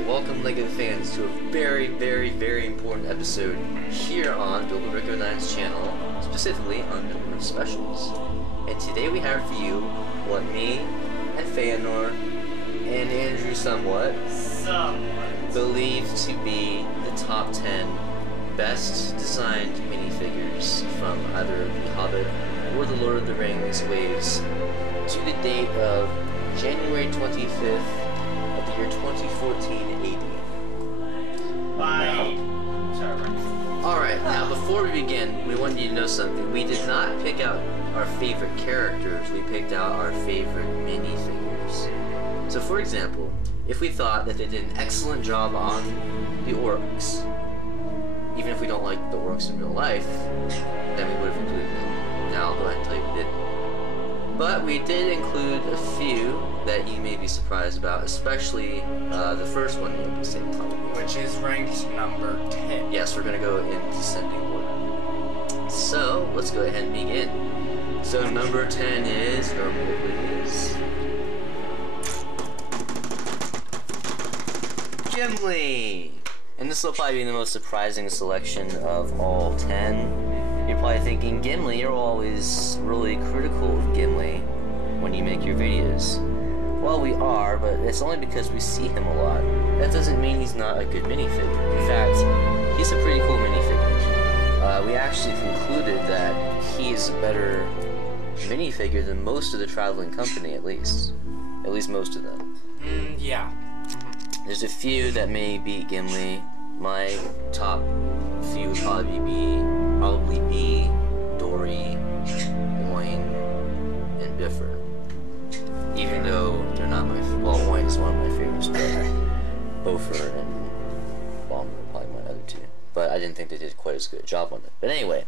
Alright, welcome LEGO fans to a very, very, very important episode here on Build Rico 9's channel, specifically on Number of Specials. And today we have for you what me and Feanor and Andrew somewhat believe to be the top 10 best designed minifigures from either The Hobbit or The Lord of the Rings waves to the date of January 25th of the year 2014 AD. Alright, now before we begin, we want you to know something. We did not pick out our favorite characters, we picked out our favorite minifigures. So for example, if we thought that they did an excellent job on the orcs, even if we don't like the orcs in real life, then we would have included them. Now I'll go ahead and tell you we didn't. But we did include a few that you may be surprised about, especially the first one you'll be seeing probably. Which is ranked number 10. Yes, we're going to go in descending order. So, let's go ahead and begin. So, number 10 is, drum roll please, Gimli! And this will probably be the most surprising selection of all 10. You're probably thinking, Gimli, you're always really critical of Gimli when you make your videos. Well, we are, but it's only because we see him a lot. That doesn't mean he's not a good minifigure. In fact, he's a pretty cool minifigure. We actually concluded that he's a better minifigure than most of the traveling company, at least. At least most of them. Yeah. There's a few that may beat Gimli. My top few would probably be Dory, Oin, and Biffer. Even though they're not my Oin is one of my favorites, but Beaufort and Bomber are probably my other two. But I didn't think they did quite as good a job on it. But anyway,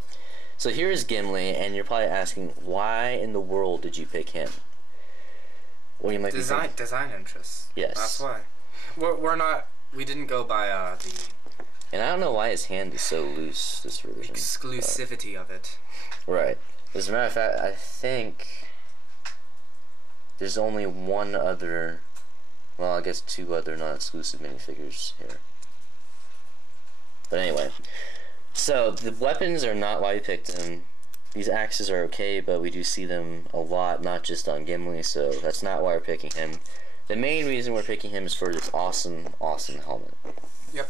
so here is Gimli, and you're probably asking, why in the world did you pick him? Well, you might design interests. Yes. That's why. We didn't go by the... And I don't know why his hand is so loose, this version. Exclusivity of it. Right. As a matter of fact, I think there's only one other, well, I guess two other non-exclusive minifigures here. But anyway, so the weapons are not why we picked them. These axes are okay, but we do see them a lot, not just on Gimli, so that's not why we're picking him. The main reason we're picking him is for this awesome, awesome helmet. Yep.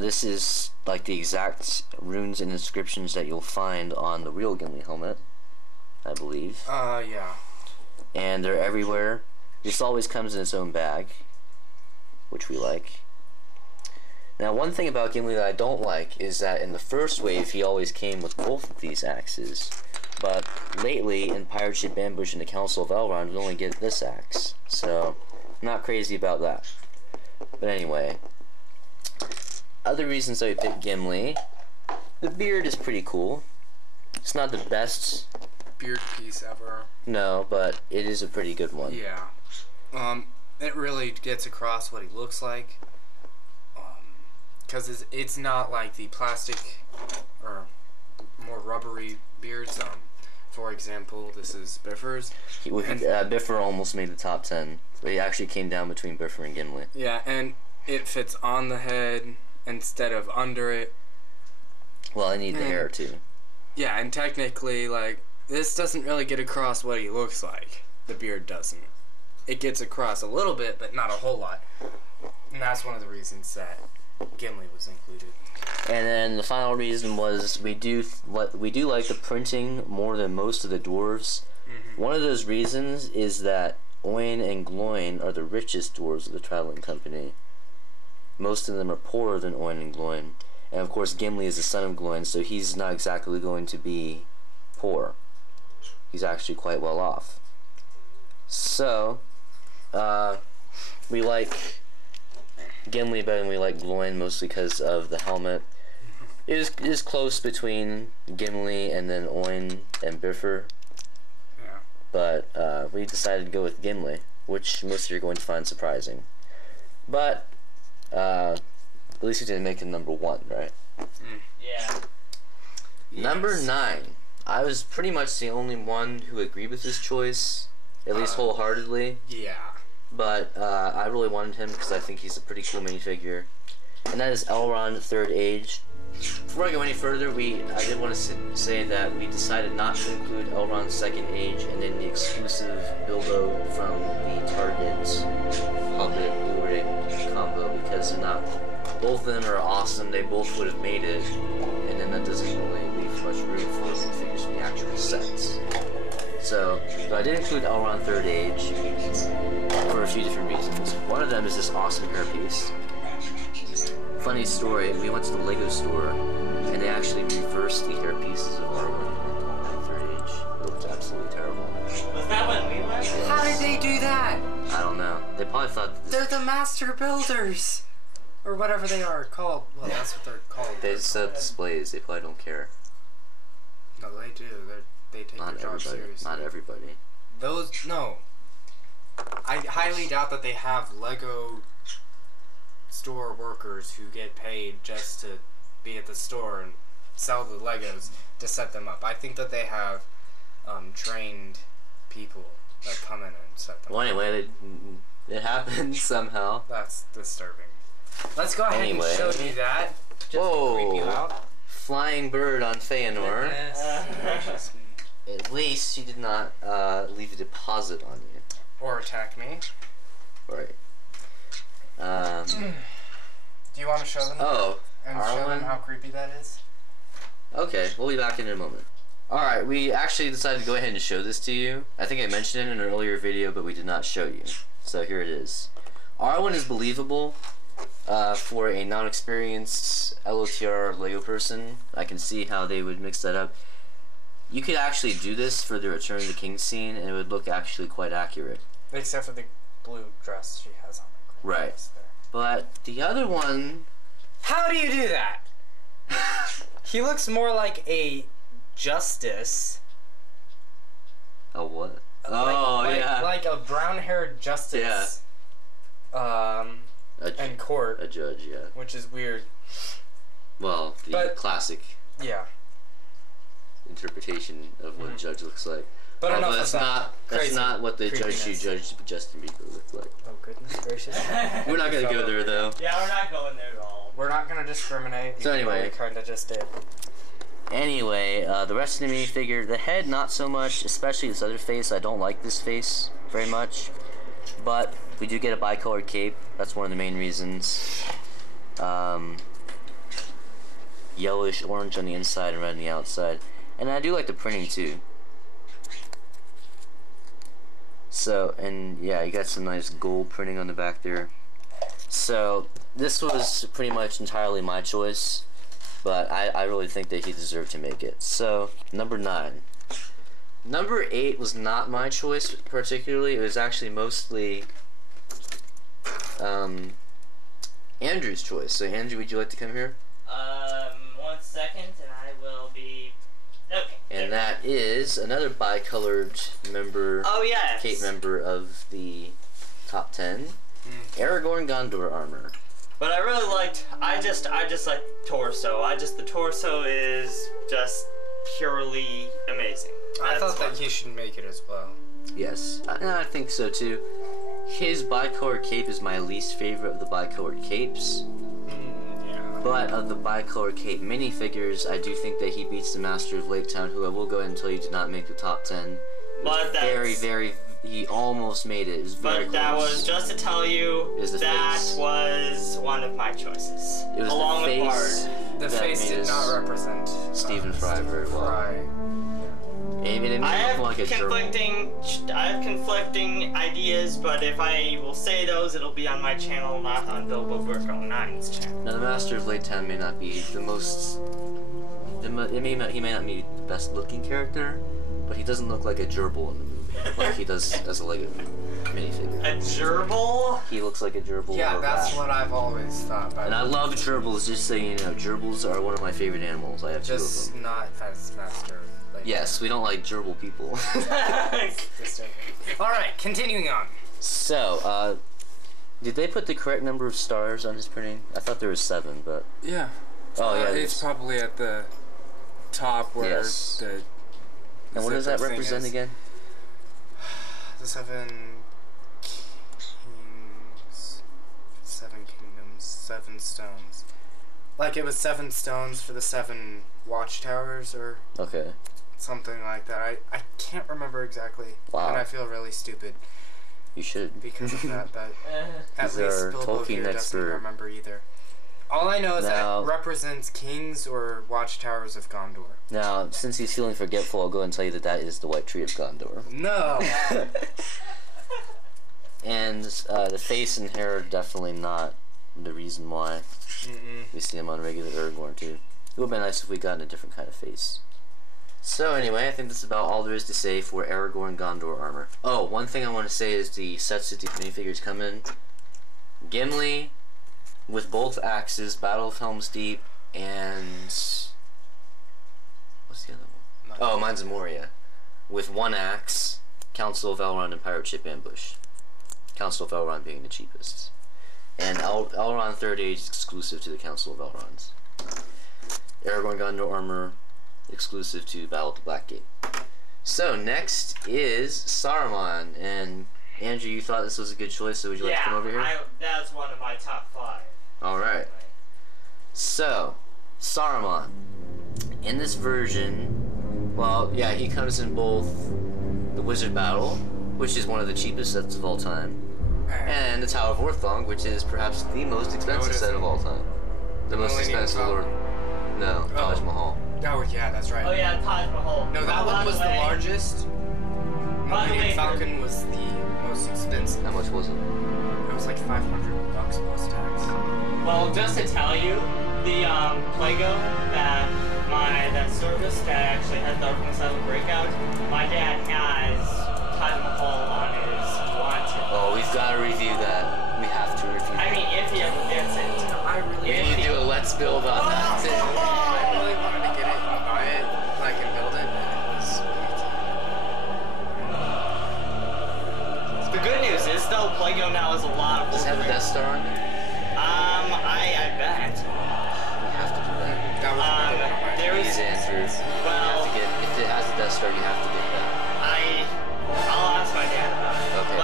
This is like the exact runes and inscriptions that you'll find on the real Gimli helmet, I believe. Yeah. And they're everywhere. This always comes in its own bag, which we like. Now, one thing about Gimli that I don't like is that in the first wave, he always came with both of these axes. But lately, in Pirate Ship Ambush and the Council of Elrond, we only get this axe. So, I'm not crazy about that. But anyway, other reasons that we picked Gimli, the beard is pretty cool. It's not the best beard piece ever. No, but it is a pretty good one. Yeah. It really gets across what he looks like. Because it's not like the plastic or more rubbery beards. For example, this is Biffer's. Biffer almost made the top 10. But he actually came down between Biffer and Gimli. Yeah, and it fits on the head instead of under it. Well, I need the hair too. Yeah, and technically, like, this doesn't really get across what he looks like. The beard doesn't. It gets across a little bit, but not a whole lot. And that's one of the reasons that Gimli was included. And then the final reason was we do like the printing more than most of the dwarves. One of those reasons is that Oin and Gloin are the richest dwarves of the traveling company. Most of them are poorer than Oin and Gloin. And of course Gimli is the son of Gloin, so he's not exactly going to be poor. He's actually quite well off. So, we like Gimli better than we like Gloin, mostly because of the helmet. It is close between Gimli and then Oin and Biffer. Yeah. But we decided to go with Gimli, which most of you are going to find surprising. But at least we didn't make it number 1, right? Yeah. Number 9. I was pretty much the only one who agreed with this choice, at least wholeheartedly. Yeah. but I really wanted him because I think he's a pretty cool minifigure. And that is Elrond, Third Age. Before I go any further, I did want to say that we decided not to include Elrond's Second Age and then the exclusive Bilbo from the Target Hobbit Blu-ray combo because they're not. Both of them are awesome. They both would have made it, and then that doesn't really leave much room for minifigures from the actual sets. So I did include Elrond Third Age for a few different reasons. One of them is this awesome hairpiece. Funny story, we went to the Lego store and they actually reversed the hair pieces of Aragorn Third Age. It looked absolutely terrible. Was that when we went? Yes. How did they do that? I don't know. They probably thought that They're the master builders, or whatever they are called. Well, that's what they're called. they set up displays. They probably don't care. No, they do. They take Not their job everybody. seriously. Not everybody. No. I highly doubt that they have Lego store workers who get paid just to be at the store and sell the Legos to set them up. I think that they have trained people that come in and set them Well, up. anyway, it happened somehow. That's disturbing. Let's go ahead Anyway. and show you that. Just to creep you out. Flying bird on Feanor. Gracious me. At least she did not leave a deposit on you. Or attack me. Right. Do you want to show them? Oh, And show Arwen? them how creepy that is? Okay, we'll be back in a moment. Alright, we actually decided to go ahead and show this to you. I think I mentioned it in an earlier video, but we did not show you. So here it is. Arwen is believable for a non-experienced LOTR Lego person. I can see how they would mix that up. You could actually do this for the Return of the King scene, and it would look actually quite accurate. Except for the blue dress she has on. Right. But the other one... How do you do that? He looks more like a justice. Oh, what? Oh, yeah. Like a brown-haired justice. Yeah. And court. A judge, yeah. Which is weird. Well, the classic Yeah. interpretation of what a judge looks like. But enough that's of that. That's not what the judge who creepiness. judged Justin Bieber looked like. Oh goodness gracious. We're not gonna go there though. Yeah, we're not going there at all. We're not gonna discriminate. So even though anyway. we kinda just did. Anyway, the rest of the minifigure, the head not so much, especially this other face. I don't like this face very much, but we do get a bicolored cape. That's one of the main reasons. Yellowish orange on the inside and red on the outside, and I do like the printing too. So, and yeah, you got some nice gold printing on the back there. So, this was pretty much entirely my choice, but I really think that he deserved to make it. So, number 9. Number 8 was not my choice particularly. It was actually mostly Andrew's choice. So, Andrew, would you like to come here? 1 second, and I will be... Okay. And that is another bicolored member, Oh, yes. cape member of the top 10. Aragorn Gondor armor. But I really liked, I just like torso. The torso is just purely amazing. I thought That's that he should make it as well. Yes, I think so too. His bicolored cape is my least favorite of the bicolored capes. Yeah. But of the bicolored cape minifigures, I do think that he beats the Master of Lake Town, who I will go ahead and tell you did not make the top 10. But that's... He almost made it. It was very But that close. was just to tell you Is the that face. was one of my choices. It was along the with face Bard. The that face made did us not represent Stephen Fry very well. Fry. It made him I have look like a conflicting ideas, but if I will say those, it'll be on my channel, not on Bilbo Burke 09's channel. Now, the Master of Lake Town may not be the most... he may not be the best looking character, but he doesn't look like a gerbil in the movie, like he does as a Lego minifigure. A gerbil? He looks like a gerbil. Yeah, or a that's rat. what I've always thought. And I love gerbils, just so you know. Gerbils are one of my favorite animals. I have two of Just them. not as master. Like, Yes, we don't like gerbil people. Alright, continuing on. So, did they put the correct number of stars on his printing? I thought there was 7, but... Yeah. Oh, yeah. It's probably at the top where Yes. the. And what does that zipper thing represent is. again? The 7 7 stones. Like it was 7 stones for the 7 watchtowers or Okay. something like that. I can't remember exactly. Wow. And I feel really stupid You should. because of that, but at He's least our Bilbo Tolkien here doesn't expert. remember either. All I know is Now- that it represents kings or watchtowers of Gondor. Now, since he's feeling forgetful, I'll go and tell you that that is the White Tree of Gondor. No! And the face and hair are definitely not the reason why we see him on regular Aragorn too. It would be nice if we got in a different kind of face. So anyway, I think that's about all there is to say for Aragorn Gondor armor. Oh, one thing I want to say is the sets that these minifigures come in. Gimli with both axes, Battle of Helm's Deep, and what's the other one? Oh, Mines of Moria. With one axe, Council of Elrond and Pirate Ship Ambush. Council of Elrond being the cheapest. And Elrond 3rd Age is exclusive to the Council of Elrond. Aragorn Gondor armor exclusive to Battle at the Blackgate. So next is Saruman, and Andrew, you thought this was a good choice, so would you like to come over here? That's one of my top 5. Alright. So, Saruman. In this version, well, yeah, he comes in both the Wizard Battle, which is one of the cheapest sets of all time, and the Tower of Orthanc, which is perhaps the most expensive set of all time. The most expensive Lord. No, Taj Mahal. Oh, yeah, that's right. Oh yeah, Taj Mahal. No, that one was the largest. By the way, Millennium Falcon was the most expensive. How much was it? It was like $500 plus tax. Well, just to tell you, the Plego that service that actually has the Arkham Asylum breakout, my dad has Taj Mahal on his wanted. Oh, we've got to review that. We have to review I mean, if he ever gets it. I really, We need to do a Let's Build on that too. I really wanted to get it and buy it, like and build it, and it was The good news is, though, Plego now has a lot of. Does it have the Death Star on it? I bet. We have to do that. that was another one of my there is. Please, Andrew. Well, You have to get, if it has the Death Star, you have to get that. I'll ask my dad about it. Okay.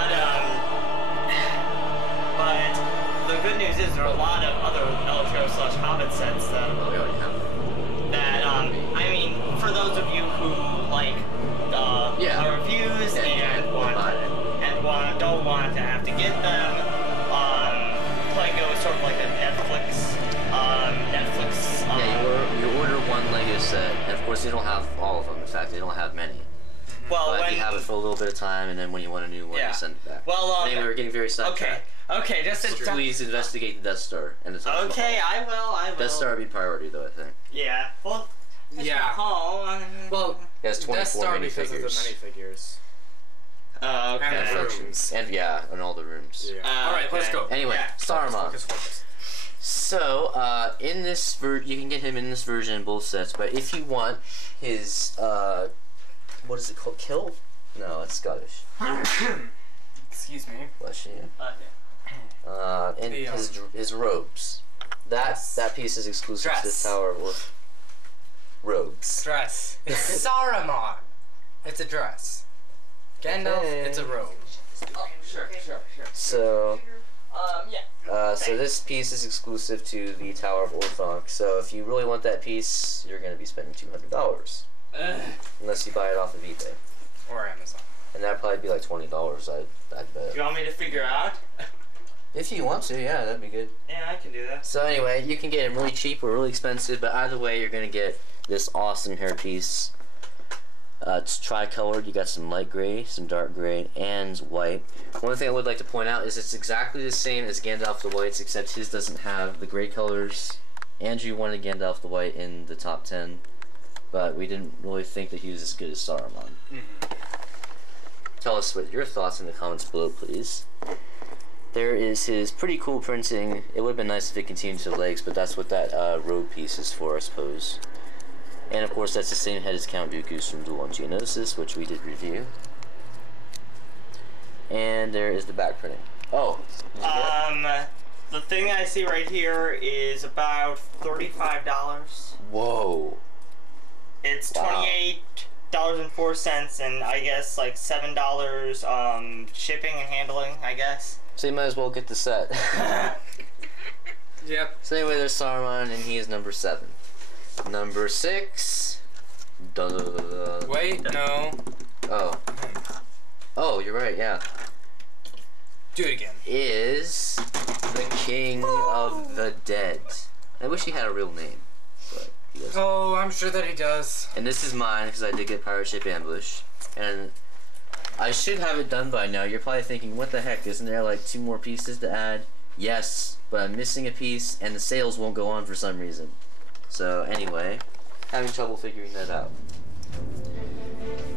But the good news is there are a lot of other LOTR/Hobbit sets that Oh, we already have it. I mean, for those of you who like Yeah. our reviews Yeah, don't want to have to get them, Plego is sort of like a Netflix. Yeah, you order one Lego set, and of course they don't have all of them. In fact, they don't have many. Well, But when you have it for a little bit of time, and then when you want a new one, Yeah. you send it back. well, Anyway, we're getting very sidetracked. okay, just So to please investigate the Death Star and the Taj Okay, Mahal. I will. Death Star would be priority, though, I think. Yeah. Well. Yeah. Well. It has 24 Death Star because of the minifigures. minifigures. Okay. And the And rooms. And yeah, and all the rooms. Yeah. Alright, let's go. Anyway, Yeah. Saruman. Focus. So, in this you can get him in this version in both sets, but if you want his, what is it called? Kilt? No, it's Scottish. Excuse me. Bless you. Okay. And his robes. That piece is exclusive to Dress. the Tower of Orthanc. Robes. Dress. It's Saruman. It's a dress. Gandalf, Okay. it's a robe. Oh, sure. So, Yeah. so this piece is exclusive to the Tower of Orthanc. So if you really want that piece, you're going to be spending $200, unless you buy it off of eBay, Or Amazon. and that'd probably be like $20. I'd bet. You want me to figure out? If you want to, yeah, that'd be good. Yeah, I can do that. So anyway, you can get it really cheap or really expensive, but either way, you're gonna get this awesome hairpiece. It's tri-colored. You got some light gray, some dark gray, and white. One thing I would like to point out is it's exactly the same as Gandalf the White's, except his doesn't have the gray colors. Andrew wanted Gandalf the White in the top 10, but we didn't really think that he was as good as Saruman. Tell us what your thoughts in the comments below, please. There is his pretty cool printing. It would have been nice if it continued to the legs, but that's what that robe piece is for, I suppose. And of course, that's the same head as Count Dooku's from Duel on Geonosis, which we did review. And there is the back printing. Oh. The thing I see right here is about $35. Whoa. It's Wow. $28.04, and I guess like $7 shipping and handling, I guess. So you might as well get the set. Yep. So anyway, there's Saruman, and he is number 7. Number 6. Wait, no. Oh. Oh, you're right. Yeah. Do it again. Is the King of the Dead. I wish he had a real name, but he doesn't. Oh, I'm sure that he does. And this is mine because I did get Pirate Ship Ambush, and I should have it done by now. You're probably thinking, what the heck? Isn't there like 2 more pieces to add? Yes, but I'm missing a piece, and the sales won't go on for some reason. So anyway, having trouble figuring that out.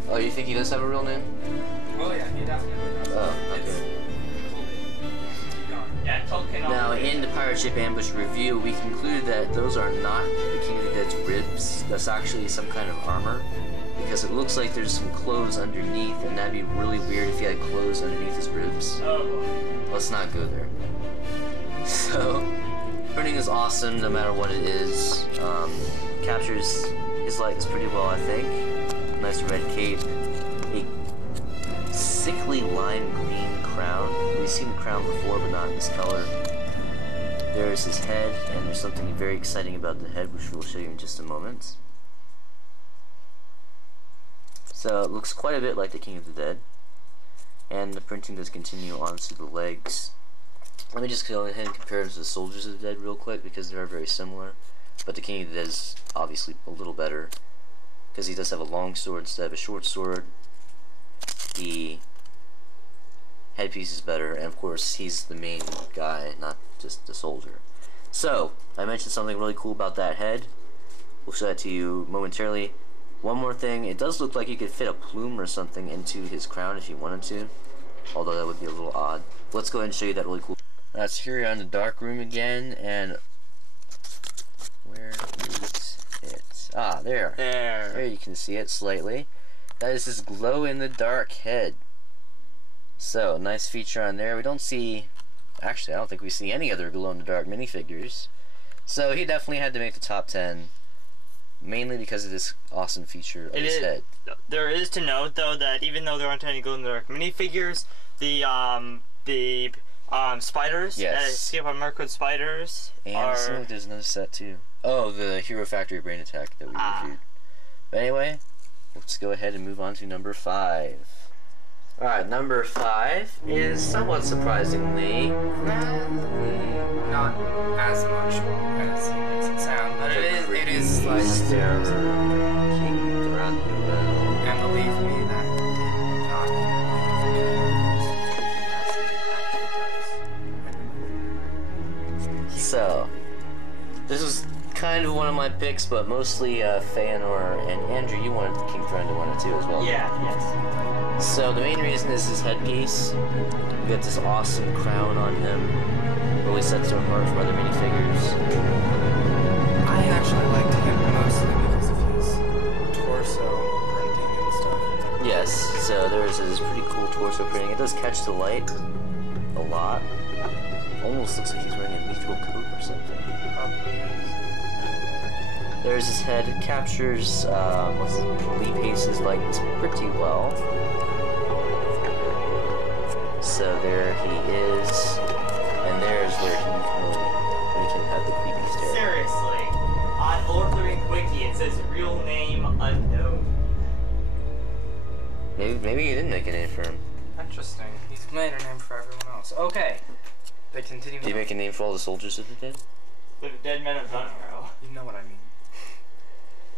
Oh, you think he does have a real name? Oh yeah, he definitely does. Oh, okay. Yeah, Tolkien. Now, in the Pirate Ship Ambush review, we concluded that those are not the King of the Dead's ribs. That's actually some kind of armor, because it looks like there's some clothes underneath, and that'd be really weird if he had clothes underneath his ribs. Oh boy. Let's not go there. So, printing is awesome no matter what it is. Captures his likeness pretty well, I think. Nice red cape. A sickly lime green crown. We've seen the crown before, but not in this color. There's his head, and there's something very exciting about the head, which we'll show you in just a moment. So it looks quite a bit like the King of the Dead. And the printing does continue on to the legs. Let me just go ahead and compare it to the Soldiers of the Dead real quick, because they are very similar. But the King of the Dead is obviously a little better, because he does have a long sword instead of a short sword. The headpiece is better, and of course he's the main guy, not just the soldier. So, I mentioned something really cool about that head. We'll show that to you momentarily. One more thing, it does look like you could fit a plume or something into his crown if you wanted to, although that would be a little odd. Let's go ahead and show you that really cool. That's here we are in the dark room again, and where is it? Ah, there. There you can see it slightly. That is his glow-in-the-dark head. So, nice feature on there. We don't see... Actually, I don't think we see any other glow-in-the-dark minifigures. So, he definitely had to make the top 10. Mainly because of this awesome feature of his head. There is to note, though, that even though there aren't any glow-in-the-dark minifigures, the spiders, Escape on Mirkwood spiders, and are... it seems like there's another set, too. Oh, the Hero Factory Brain Attack that we reviewed. But anyway, let's go ahead and move on to number 5. Alright, number 5 is somewhat surprisingly not as much as he makes it sound, but it is like King Thranduil. And believe me, that not So, this was kind of one of my picks, but mostly Feanor and Andrew, you wanted King Thranduil one too as well. Yeah, yes. So the main reason is his headpiece. We got this awesome crown on him. Really sets him apart from other minifigures. I actually liked him mostly because of his torso printing and stuff. Yes, so there's this pretty cool torso printing. It does catch the light a lot. Almost looks like he's wearing a mithril coat or something. Probably is. There's his head. It captures Lee Pace's likeness pretty well. So there he is, and there's where he can have the creepy stare. Seriously, on Lord of the Rings Wiki it says real name unknown. Maybe he didn't make a name for him. Interesting. He's made a name for everyone else. Okay. They continue. Did he make a name for all the soldiers of the dead? The dead men of Dunarrow. You know what I mean.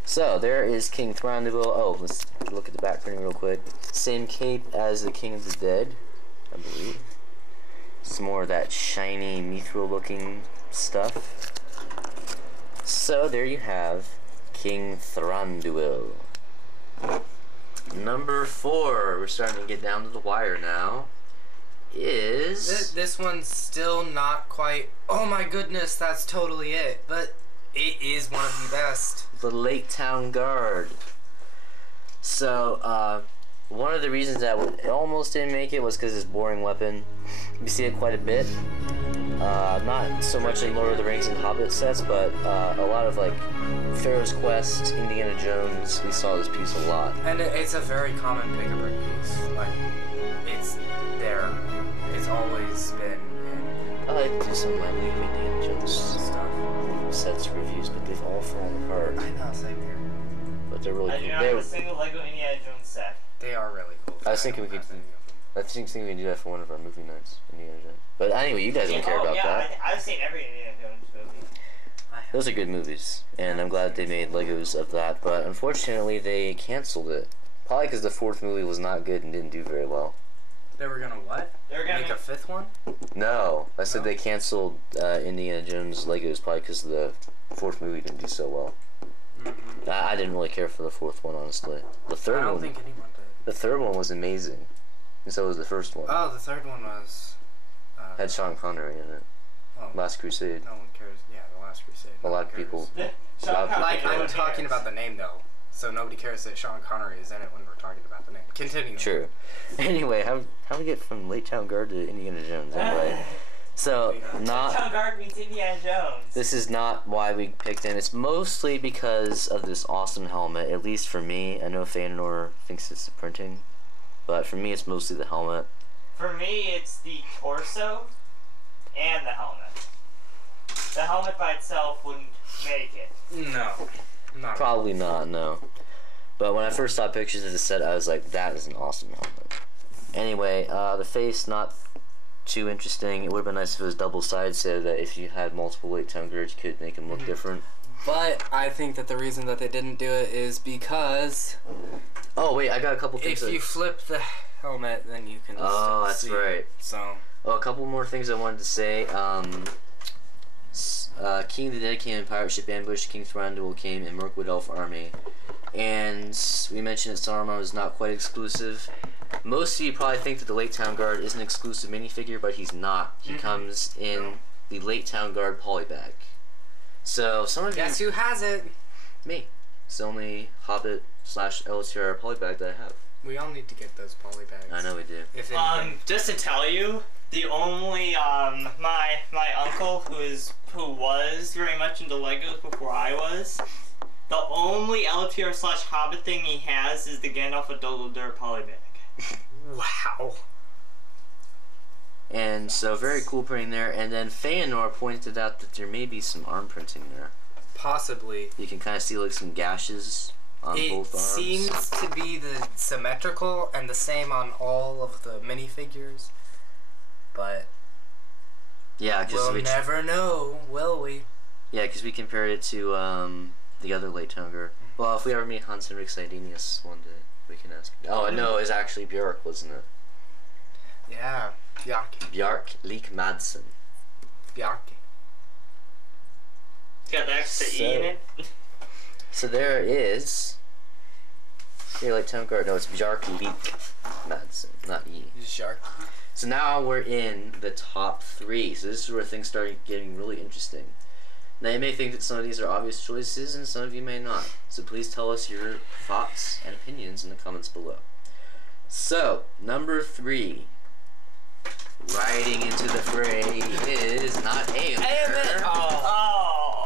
So, there is King Thranduil. Oh, let's look at the back printing real quick. Same cape as the King of the Dead, I believe. Some more of that shiny, mithril-looking stuff. So, there you have King Thranduil. Number 4, we're starting to get down to the wire now, is... This one's still not quite, oh my goodness, that's totally it, but it is one of the best. The Lake Town Guard. So, one of the reasons that it almost didn't make it was because it's boring weapon. We see it quite a bit. Not so much in Lord of the Rings and Hobbit sets, but a lot of like Pharaoh's Quest, Indiana Jones, we saw this piece a lot. And it's a very common pick-a-brick piece. Like, it's there. It's always been. I like to do some of my Indiana Jones I know, same here. but they're really I cool. do not have a single Lego Indiana Jones set. They are really cool. I was thinking we could. don't have any of them. I think we can do that for one of our movie nights, Indiana Jones. But anyway, you guys don't care about that. I've seen every Indiana Jones movie. Those are good movies, and I'm glad they made Legos of that. But unfortunately, they canceled it. Probably because the fourth movie was not good and didn't do very well. They were gonna what? They were gonna Make a fifth one? No, I said they canceled Indiana Jones Legos probably because the fourth movie didn't do so well. Mm-hmm. I didn't really care for the fourth one, honestly. The third I don't one, think anyone did. the third one was amazing, and so was the first one. Oh, the third one was. Had Sean Connery in it. Oh, Last Crusade. no one cares. Yeah, The Last Crusade. A lot of people. Like, I'm talking about the name though, so nobody cares that Sean Connery is in it when we're talking about the name. Continue. True. Anyway, how we get from Late Town Guard to Indiana Jones? Anyway, so Town Guard means Indiana Jones. this is not why we picked him. It's mostly because of this awesome helmet. At least for me, I know Feanor thinks it's the printing, but for me, it's mostly the helmet. For me, it's the torso and the helmet. The helmet by itself wouldn't make it. No. Not. Probably not, no. But when I first saw pictures of the set, I was like, that is an awesome helmet. Anyway, the face, not too interesting. It would have been nice if it was double-sided so that if you had multiple Late Town Guards, you could make them look different. But I think that the reason that they didn't do it is because Oh, wait, I got a couple things. if you flip the helmet, then you can Oh, still that's see right. it. So. Well, a couple more things I wanted to say. King of the Dead came in Pirate Ship Ambush, King Thranduil came in Mirkwood Elf Army. And we mentioned that Saruman was not quite exclusive. Most of you probably think that the Late Town Guard is an exclusive minifigure, but he's not. He comes in the Late Town Guard polybag. So, some of Guess who has it? me. It's the only Hobbit / LOTR polybag that I have. We all need to get those poly bags. I know we do. If anything. Just to tell you, the only my uncle who was very much into Legos before I was, the only LTR / Hobbit thing he has is the Gandalf of Dol-Guldur polybag. Wow. And so very cool printing there. And then Feanor pointed out that there may be some arm printing there. Possibly. You can kind of see like some gashes on both It arms. seems to be the symmetrical and the same on all of the minifigures. But Yeah, because we'll never know, will we? Yeah, because we compared it to the other Late Town Guard. Well, if we ever meet Hans Henrik Sidenius one day, we can ask. Oh, no, it was actually Björk, wasn't it? Yeah. Bjarke. Bjark Leek Madsen. Bjarke. It's got the extra E in it. So there is. Here, Late Town Guard. No, it's Bjark Leek Madsen, not E. Bjarke. So now we're in the top 3. So this is where things start getting really interesting. Now you may think that some of these are obvious choices and some of you may not. So please tell us your thoughts and opinions in the comments below. So, number 3. Riding into the fray is not Eomer,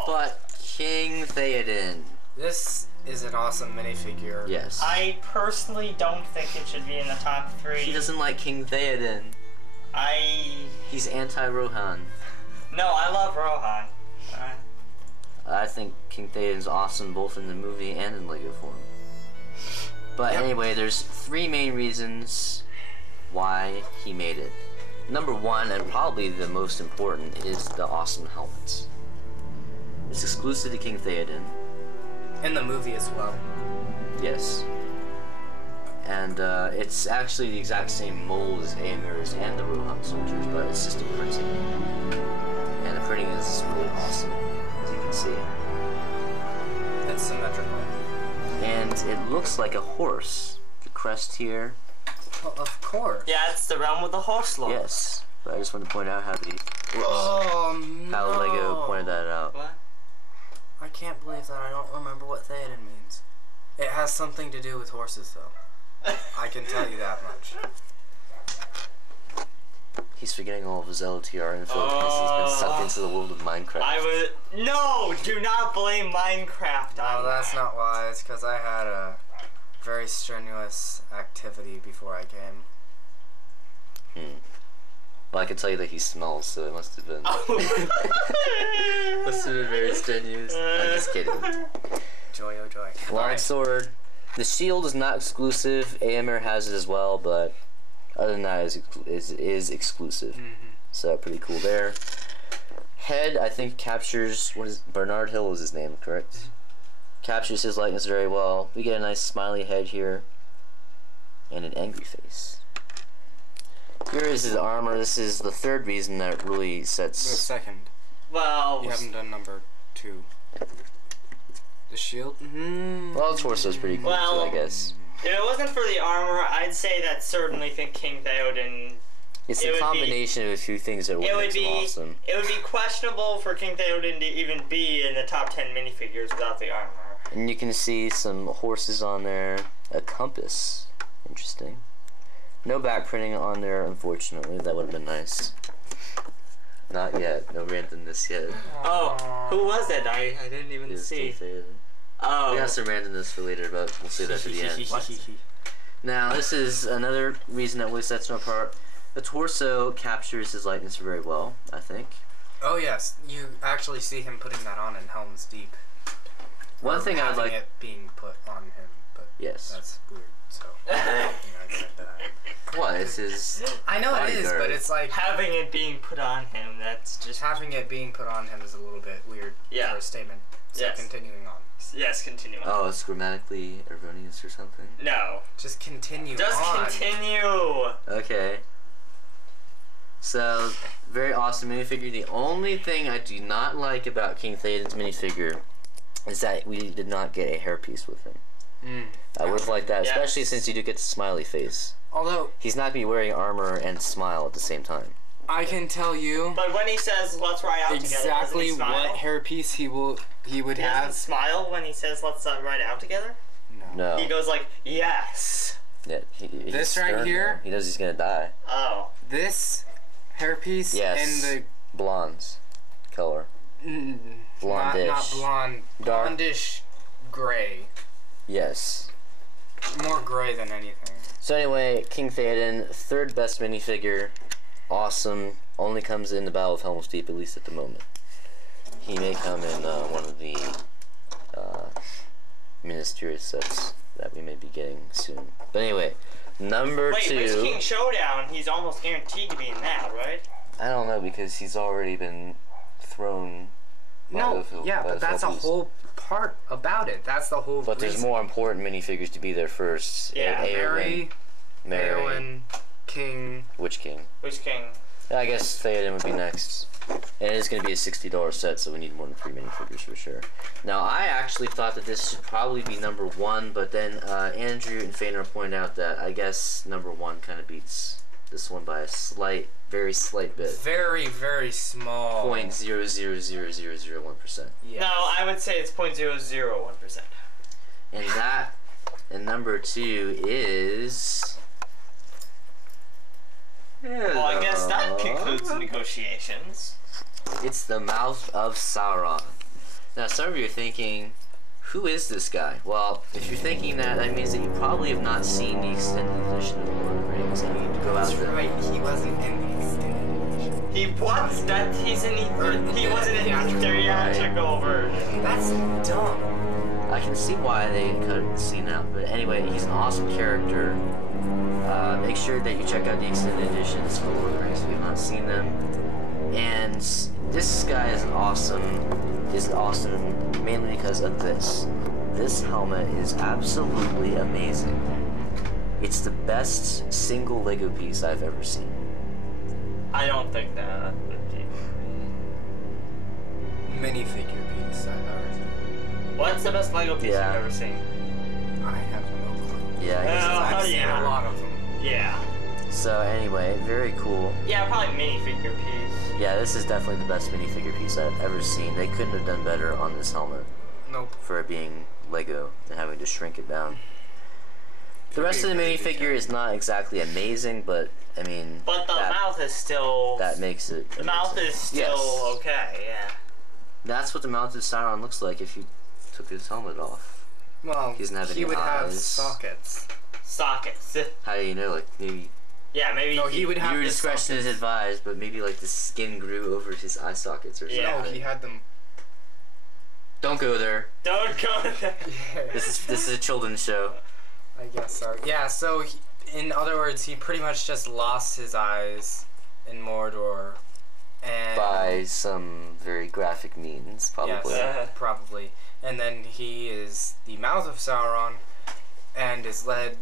but King Theoden. This is an awesome minifigure. Yes. I personally don't think it should be in the top 3. He doesn't like King Theoden. He's anti-Rohan. No, I love Rohan. I think King Theoden's awesome both in the movie and in Lego form. But anyway, there's 3 main reasons why he made it. Number 1, and probably the most important, is the awesome helmets. It's exclusive to King Theoden. In the movie as well. Yes. And it's actually the exact same mold as Eomer's and the Rohan soldiers, but it's just a printing. And the printing is really awesome, as you can see. It's symmetrical. And it looks like a horse. The crest here. Well, of course. Yeah, it's the realm with the horse lord. Yes. But I just want to point out how Oh, no. how Lego pointed that out. What? I can't believe that I don't remember what Theoden means. It has something to do with horses, though. I can tell you that much. He's forgetting all of his LOTR info because he's been sucked into the world of Minecraft. No! Do not blame Minecraft on No, that's that. not why. It's because I had a very strenuous activity before I came. Well, I can tell you that he smells, so it must have been. Must have been very strenuous. I'm just kidding. Joy, oh joy. Longsword. The shield is not exclusive. AMR has it as well, but other than that, is exclusive. So pretty cool there. Head, I think, captures Bernard Hill is his name, correct? Captures his likeness very well. We get a nice smiley head here, and an angry face. Here is his armor. This is the third reason that really sets. The second. Well, You haven't done number 2. The shield? Well, the torso is pretty cool Well- too, I guess. if it wasn't for the armor, I'd say that certainly think King Theoden. It's It a would combination of a few things that It would would make him be awesome. it would be questionable for King Theoden to even be in the top 10 minifigures without the armor. And you can see some horses on there. A compass. Interesting. No back printing on there, unfortunately. That would have been nice. Not yet. No randomness yet. Oh, who was it? I didn't even Is see. Theoden. Oh. We have some randomness for later, but we'll save that for the end. Now, this is another reason that really sets him apart. The torso captures his likeness very well, I think. Oh yes, you actually see him putting that on in Helm's Deep. One Or thing I'd having like... it being put on him, but Yes. that's weird. So I get that. What? It's his... I know it is, Bodyguard. but it's like Having it being put on him, that's just... having it being put on him is a little bit weird Yeah. for a statement. So Yes. continuing on. Yes, continue on. Oh, it's grammatically erroneous or something? No. Just continue Just on. continue! Okay. So, very awesome minifigure. The only thing I do not like about King Theoden's minifigure is that we did not get a hairpiece with him. I would have liked that, Yes. especially since you do get the smiley face. Although He's not going to be wearing armor and smile at the same time. I can tell you But when he says, let's ride out exactly together, doesn't he what smile? hairpiece he would He doesn't have. smile when he says, let's ride out together? No. He goes like, yes. Yeah, he's This right stern, here? though. He knows he's going to die. Oh. This hairpiece Yes. and Blondes. Color. the Blondish. not blonde, Dark. blondish gray. Yes. More gray than anything. So anyway, King Theoden, third best minifigure. Awesome. Only comes in the Battle of Helm's Deep, at least at the moment. He may come in one of the Ministerial sets that we may be getting soon. But anyway, number Wait, 2. Witch King Showdown, he's almost guaranteed to be in that, right? I don't know, because he's already been thrown. by No, the- yeah, by but the that's a Felties. whole part about it. That's the whole But there's reason. more important minifigures to be there first. Yeah, Mary, Mary, Eowyn, King. Witch King. Witch King. I guess Theoden would be next. And it is going to be a $60 set, so we need more than 3 minifigures for sure. Now, I actually thought that this should probably be number 1, but then Andrew and Feanor pointed out that I guess number 1 kind of beats this one by a slight, very slight bit. Very, very small. 0.00001%. Yes. No, I would say it's 0.001%. And that, and number 2 is... Well, I guess that concludes the negotiations. It's the Mouth of Sauron. Now, some of you are thinking, who is this guy? Well, if you're thinking that, that means that you probably have not seen the extended edition of The Lord of the Rings, and you need to go out That's there. right, he wasn't in the extended edition. He was that he's in he wasn't in the theatrical version. That's dumb. I can see why they cut the scene out, but anyway, he's an awesome character. Make sure that you check out the extended editions for Lord of the Rings if you have not seen them. And this guy is awesome mainly because of this. This helmet is absolutely amazing. It's the best single Lego piece I've ever seen. I don't think that. Minifigure piece I've ever seen. What's the best Lego piece Yeah. you've ever seen? I have no clue. Yeah, I guess I've seen yeah. a lot of them. Yeah. so anyway, very cool. Yeah, probably minifigure piece. Yeah, this is definitely the best minifigure piece I've ever seen. They couldn't have done better on this helmet Nope. for it being Lego and having to shrink it down. The rest of the minifigure is not exactly amazing, but I mean, But the mouth is still. that makes it. the mouth is still Yes. okay. Yeah. That's what the mouth of Sauron looks like if you took his helmet off. Well, He doesn't have any would have eyes. sockets. Sockets. How do you know? Like maybe Yeah, maybe. No, he would have your the discretion is sockets. advised, but maybe like the skin grew over his eye sockets or something. Yeah. No, he had them. Don't go there. Don't go there. This is a children's show. I guess so. Yeah, so in other words, he pretty much just lost his eyes in Mordor. And By some very graphic means, probably. Yes, probably. And then he is the mouth of Sauron and is led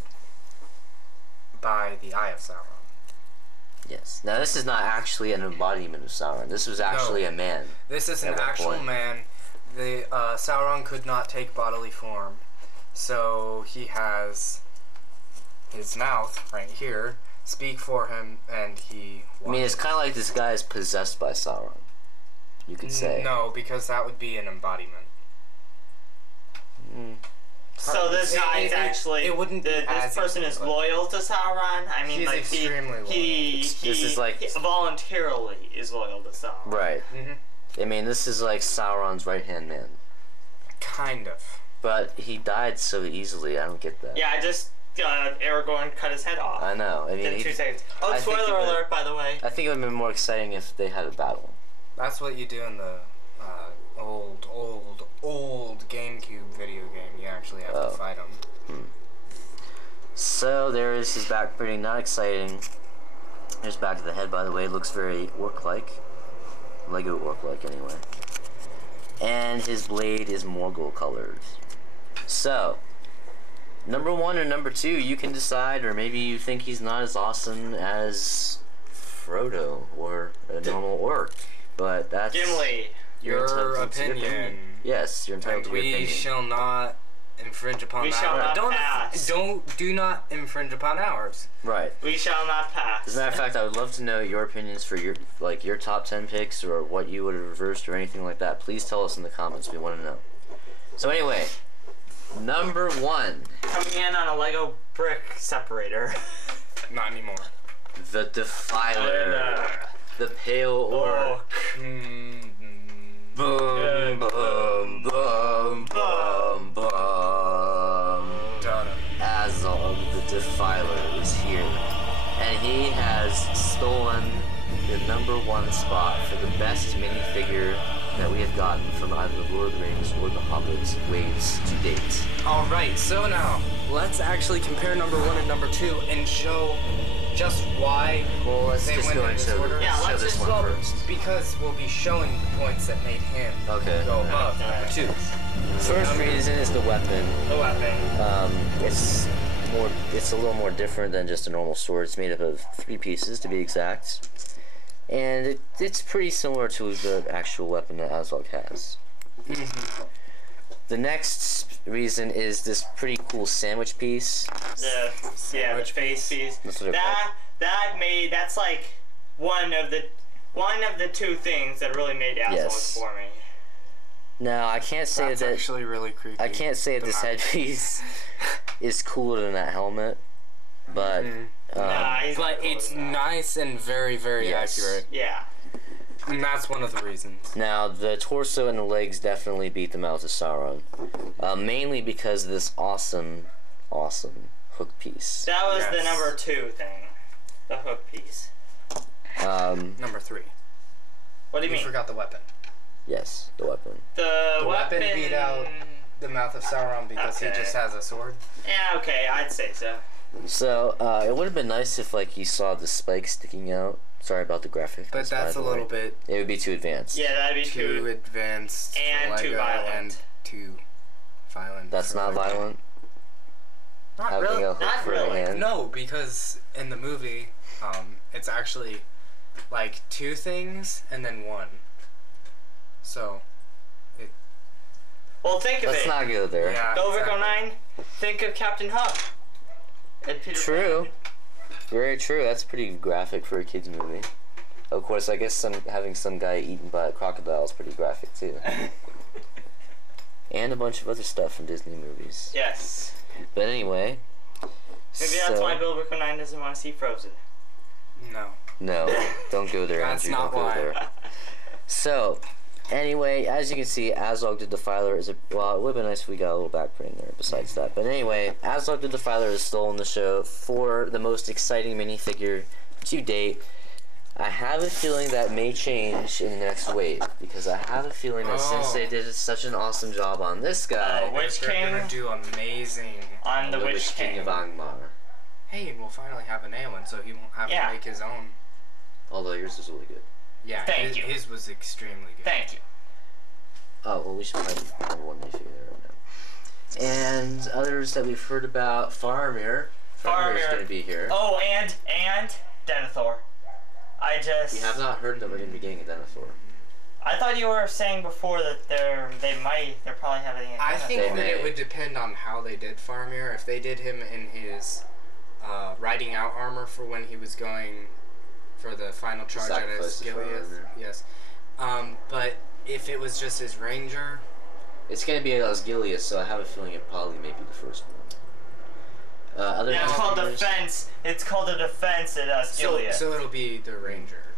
by the eye of Sauron. Yes. Now, this is not actually an embodiment of Sauron. This was actually a man. This is an At one actual point. man. The Sauron could not take bodily form, so he has his mouth right here speak for him, and he. I mean, it's kind of like this guy is possessed by Sauron. You could say. No, because that would be an embodiment. So this guy is actually. It wouldn't be this as person is equal, but- loyal to Sauron. I mean, He's like extremely loyal. This is like- he voluntarily is loyal to Sauron. Right. Mm-hmm. I mean, this is like Sauron's right-hand man. Kind of. But he died so easily, I don't get that. Yeah, I just Aragorn cut his head off. I know. I mean, In 2 seconds. Oh, I think spoiler he would- alert, by the way. I think it would have been more exciting if they had a battle. That's what you do in the old GameCube video game. You actually have Oh. to fight them. So there is his back printing, not exciting. There's back of the head, by the way. It looks very orc-like. Lego orc-like, anyway. And his blade is Morgul colored. So, number 1 or number 2, you can decide, or maybe you think he's not as awesome as Frodo or a normal orc. But that's Gimli. you're Your entitled to your opinion. Yes, you're entitled And to your we opinion. shall not infringe upon We that. shall not don't pass. do not infringe upon ours. Right. We shall not pass. As a matter of fact, I would love to know your opinions for your top 10 picks or what you would have reversed or anything like that. Please tell us in the comments. We want to know. So anyway, number 1, Coming in on a Lego brick separator. Not anymore. the Defiler, the Pale Orc. Boom, boom, boom, boom, boom. Azog, the Defiler, is here, and he has stolen the number 1 spot for the best minifigure that we have gotten from either the Lord of the Rings or the Hobbit waves to date. Alright, so now, let's actually compare number 1 and number 2 and show just why Well, let's they just went go in and this show, order. Yeah, show let's this just one go- first. Because we'll be showing the points that made him Okay. go above number 2. First reason is the weapon. The weapon. It's a little more different than just a normal sword. It's made up of 3 pieces, to be exact. And it's pretty similar to the actual weapon that Azog has. The next reason is this pretty cool sandwich piece. The face piece. That's what they're called. That's like one of the 2 things that really made Azog Yes. for me. Now, I can't say That's that actually really creepy. I can't say that The this map. headpiece is cooler than that helmet, but Nah, he's But not cool it's with that. nice and very, very Yes. accurate. Yeah. And that's one of the reasons. now the torso and the legs definitely beat them out to Sauron, mainly because of this awesome hook piece. That was the Yes. number 2 thing. The hook piece. Number 3. What do you You mean? forgot the weapon. Yes, the weapon. The weapon beat out the mouth of Sauron because he Okay. just has a sword. Yeah, okay, I'd say so. So it would have been nice if like you saw the spike sticking out. Sorry about the graphic. But that's a little bit It would be too advanced. Yeah, that'd be too too. advanced And for too Lego violent. and too violent. That's for not Lego. violent. Not Having really. a hook Not for really. a hand. No, because in the movie, it's actually like 2 things and then 1. So, Well, think of Let's it. not go there. yeah. Go exactly. 9. Think of Captain Hook. And Peter True. Pan. Very true. That's pretty graphic for a kids movie. Of course, I guess having some guy eaten by a crocodile is pretty graphic too. And a bunch of other stuff from Disney movies. Yes. But anyway. Maybe that's why Bill Rico 9 doesn't want to see Frozen. No. No, don't go there, That's Andrew. not Don't go why. there. So, anyway, as you can see, Azog the Defiler is well, it would have been nice if we got a little back printing there besides that. But anyway, Azog the Defiler has stolen the show for the most exciting minifigure to date. I have a feeling that may change in the next wave because I have a feeling that since they did such an awesome job on this guy, Witch they're King? gonna do amazing. I'm the Witch King. of Angmar. Hey, and we'll finally have an Aelin, so he won't have to make his own. Although yours is really good. Yeah, Thank you. His was extremely good. Thank you. Oh, well, we should probably have one minifigure there right now. And others that we've heard about, Faramir. Faramir is going to be here. Oh, and Denethor. We have not heard that we're going to be getting a Denethor. I thought you were saying before that they're probably having a Denethor. I think that it would depend on how they did Faramir. If they did him in his riding out armor for when he was going for the final charge at Asgiliath. Yes. But if it was just his ranger, it's going to be at Asgiliath, so I have a feeling it probably may be the first one. It's called defense. It's called a defense at Asgiliath. So it'll be the ranger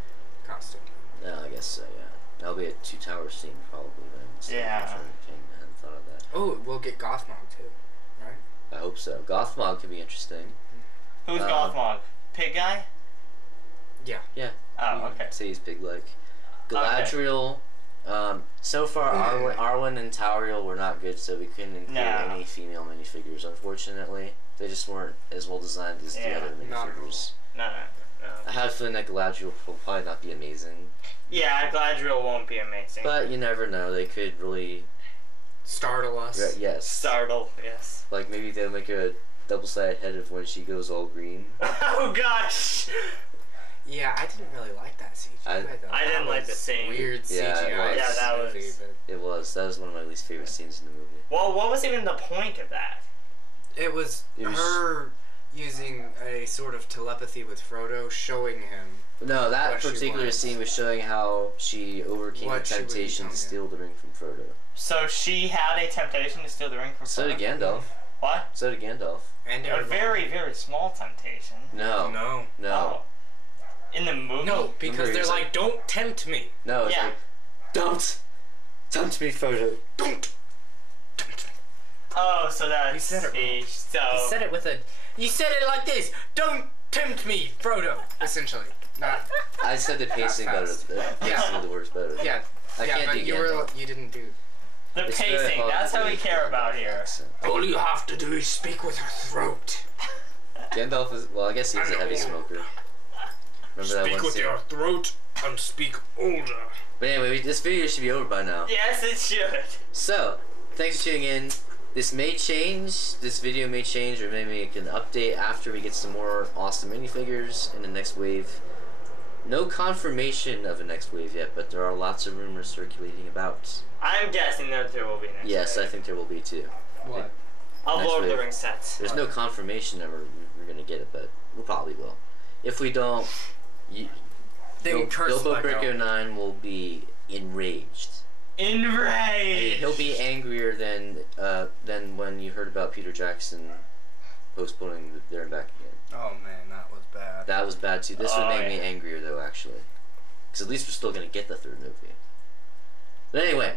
costume. No, I guess so. Yeah, that'll be a two-tower scene probably then. So yeah. I hadn't thought of that. Oh, we'll get Gothmog too, right? I hope so. Gothmog could be interesting. Who's Gothmog? Pig guy? Yeah. Yeah. Oh, okay. Say he's pig-like. Galadriel. So far, Arwen and Tauriel were not good, so we couldn't include any female minifigures, unfortunately. They just weren't as well designed as the other minifigures. No. I have a feeling that Galadriel will probably not be amazing. Yeah, Galadriel won't be amazing. But you never know. They could really... startle us. Yes. Startle, yes. Like maybe they'll make a double-sided head of when she goes all green. Oh, gosh! Yeah, I didn't really like that CGI though. I didn't like the scene. Weird CGI. Yeah, that was... It was. That was one of my least favorite scenes in the movie. Well, what was even the point of that? It was her using a sort of telepathy with Frodo, showing him. No, that particular scene was showing how she overcame the temptation to steal the ring from Frodo. So she had a temptation to steal the ring from Frodo? So did Gandalf. What? So did Gandalf. And a very, very small temptation. No. Oh. In the movie? No, because they're like, don't tempt me. No, it's like, don't tempt me, Frodo. Don't tempt me. Oh, so that's... He said it wrong. He said it with a... You said it like this. Don't tempt me, Frodo. Essentially. Not... I said the pacing better. The pacing of the words better. Yeah. I can't do you didn't do... The pacing, that's how we care about here. All you have to do is speak with her throat. Gandalf is... Well, I guess he's a heavy smoker. Remember that one Speak with scene? your throat and speak older. But anyway, this video should be over by now. Yes, it should. So, thanks for tuning in. This may change. This video may change, or maybe it can update after we get some more awesome minifigures in the next wave. No confirmation of a next wave yet, but there are lots of rumors circulating about. I'm guessing that there will be next Yes, wave. I think there will be too. What? Of Lord of the Rings sets. There's no confirmation that we're going to get it, but we probably will. If we don't, Bilbo Bricko 9 will be enraged. Enraged! He'll be angrier than when you heard about Peter Jackson postponing There and Back Again. Oh man, that was bad. That was bad too. This would make me angrier though, actually. Because at least we're still going to get the third movie. But anyway,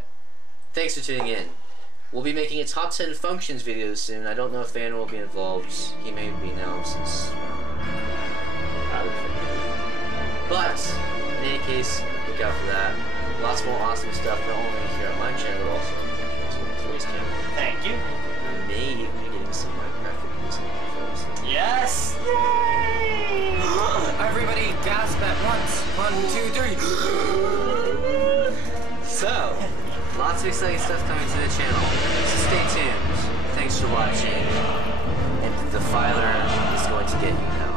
thanks for tuning in. We'll be making a top 10 functions video soon. I don't know if Feanor will be involved. He may be now since... I would think. But, in any case, look out for that. Lots more awesome stuff, not only here on my channel, but also on Zoe's channel. Thank you. We may even be getting some Minecraft videos in the first. Yes! Yay! Everybody gasp at once. 1, 2, 3. So, lots of exciting stuff coming to the channel. So stay tuned. Thanks for watching. And the filer is going to get you now.